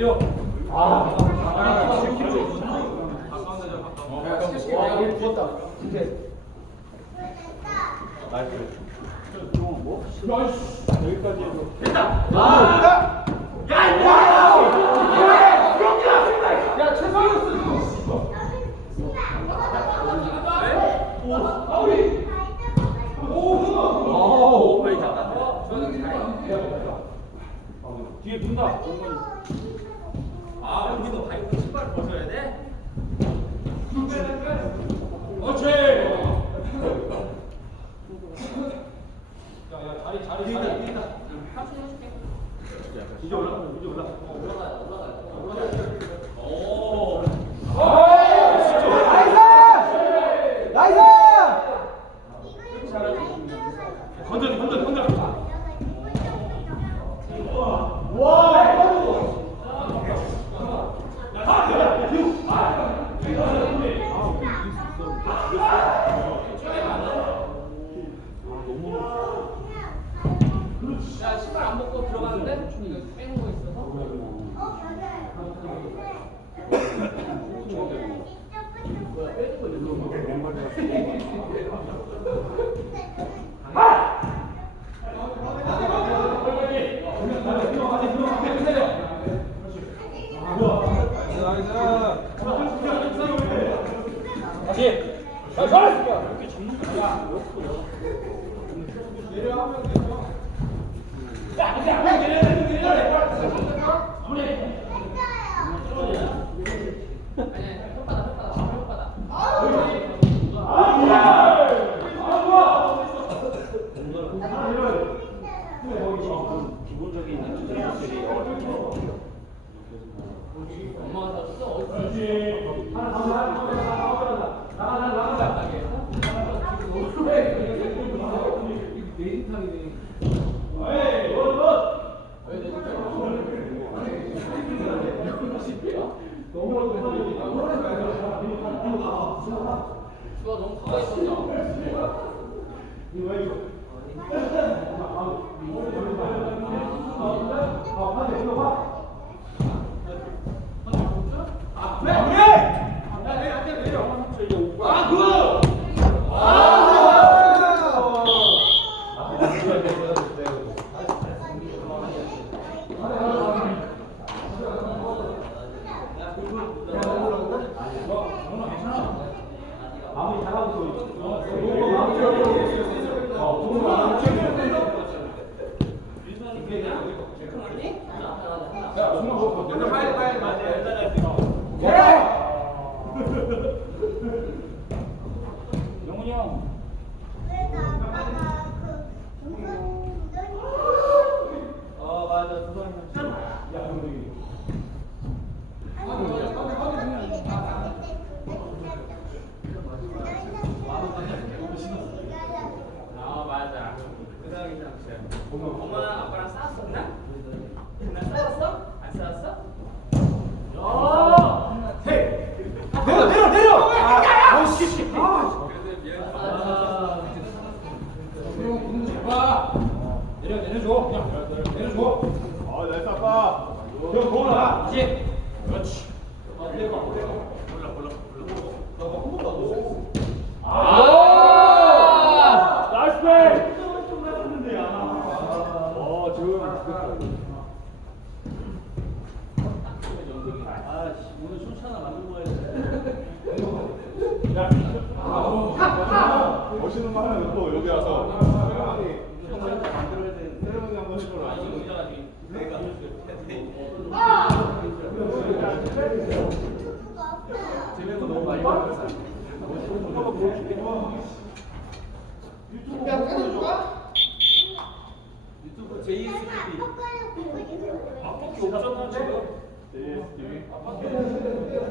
아, 아, 10kg. 가까운 데죠, 가까운 데. 와, 우리 부었다. 이제. 여기까지 해서. 아! 야, 이거! 야, 최성이었어. 오, 빨리 잡다. 뒤에 분다. 아, 여기도 바이크 신발 벗어야 돼? 그렇지. 야, 야, 자리, 자리, 자리. 합sun 해줄게. 이제 올라, 이제 올라. 올라가요, 올라가요. 오. 건전, 건전, 건전. 야, 신발 안 벗고 들어가는데? 이거 빼는 거 있어서? 다시. 자, 설! 이렇게 잡는 거야. 내려하면 되죠. 혓바닥, 혓바닥, 혓바닥. 엄마가 다 써. 어디 하나 더, 하나 더, 하나 더, 하나 더. 나가, 나가, 나가. 에이, 굿, 굿. 주아 너무 가까이 있었냐? 마무리 잘하고 있어. 어, 너무 마무리 잘하고 있어. 어, 너무 마무리 잘하고 있어. 야, 정말 뭐, 먼저 빨리 빨리 맞아. 영 훈이 형. 어, 맞아. 두번 야, 형님. 아, 맞아. 그 상황이 장치야. 엄마 아빠랑 싸웠었나? 나 싸웠어? 안 싸웠어? 어! 헤이! 내려, 내려, 내려! 아, 어, 씨, 씨. 아. 그래도 미안. 아. 형, 공잘 봐. 내려, 내려줘. 그냥 내려줘. 아, 나이스 아빠. 형, 도와라. 이제. 그렇지. 아, 내려가, 내려가. 올라, 올라, 올라. 나한 번도 안 넣었어. 아! 나이스 플레이! 어, 지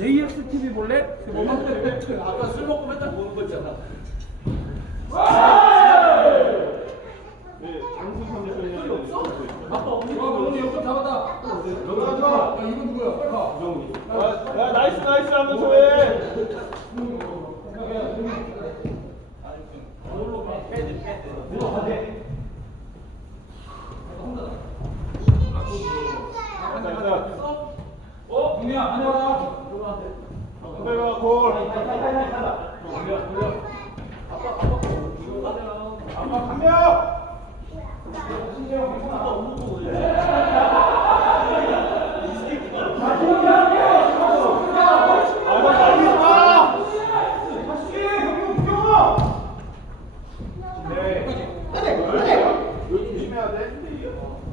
JSTV 볼래? 아까 술 먹고 맨날 보는 거 있잖아. 네, 아, 이건 누구야? 야, 나이스 나이스 하면서 해. 돼.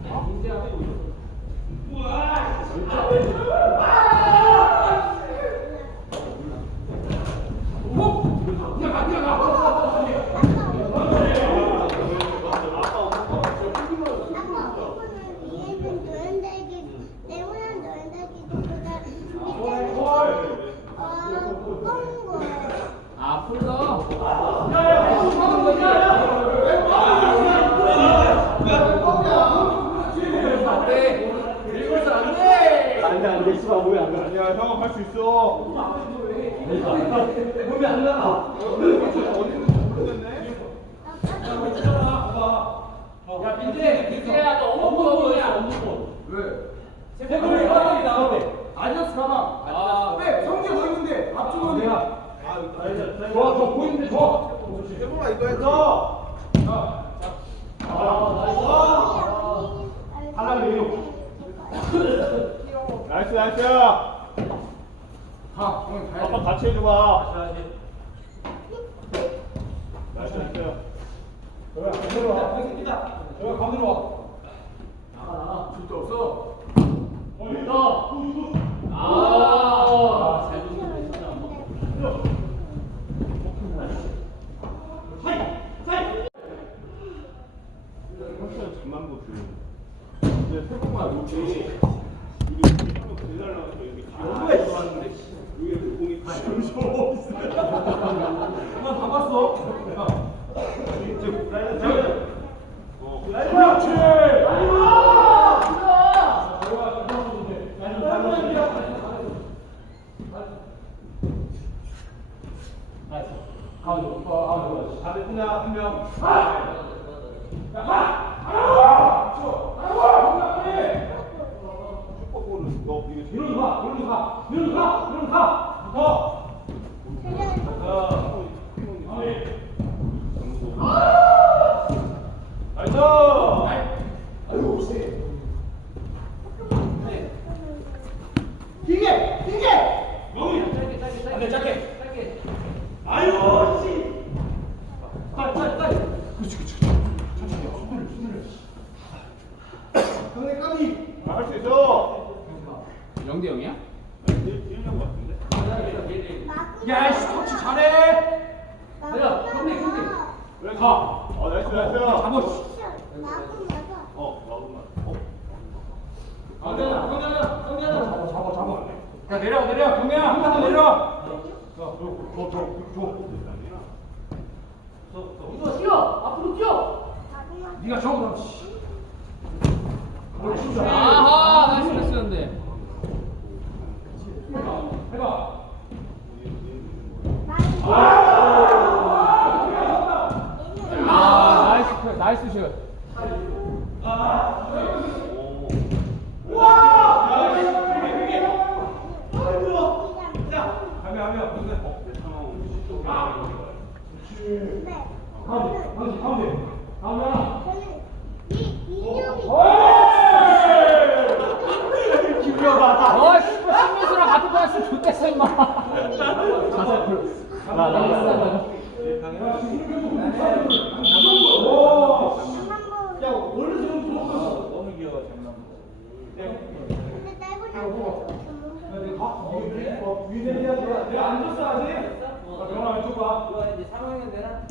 아 풀러 아 야, 할수 있어. 몸이 안 나가. 야, 민재, 민재야 너 어묵이야 왜? 세골이 가방이 나왔대. 아디다스 가방. 아 왜? 성재 뭐 있는데? 앞주머니. 내가. 좋아, 저 보이는데 좋아. 해보라 이거 했어. 하나를 이로. 나이스 나이스. 가, 오늘 가야 아빠 돼. 같이 해줘봐. 나이스 나이스. 여기 가운데로 와. 여기 가운데로 와. 나가, 나가. 줄데 없어. 아, 한시간 잠만 보지. 이제 태국만 이렇게 우리 한번 대달라고 여기 가운데 들어왔는데 여기 그 공이 점점 엄마 다 봤어. 그렇지. 잘했구나 한 명. 슈퍼볼은 너 이거 제일 이리로 가, 이리로 가, 이리로 가, 이리로 가. 붙어. 나이스. 안돼, 짧게. 할수 있어. 영대 형이야? 일년 같은데. 야, 이씨, 터치 잘해. 왜 가? 어 나이스 나이스. 잡아, 씨. 어 나오구만. 어. 잡아, 잡아, 잡아. 야, 내려, 내려. 경미야, 한번 더 내려. 줘, 줘, 줘. 이거 뛰어 앞으로 뛰어 네가 줘, 그럼. 씨. 그렇지, 자. 아하 나이스 패스였는데 해봐. 아 나이스 패 나이스 슛 하면. 가운데, 가운데, 가운데. 가면. 어 신민수랑 같은 거 했으면 좋겠어 임마 내가 안 줬어, 아직? 아, 왼쪽 봐. 이거 이제 3학년 되나?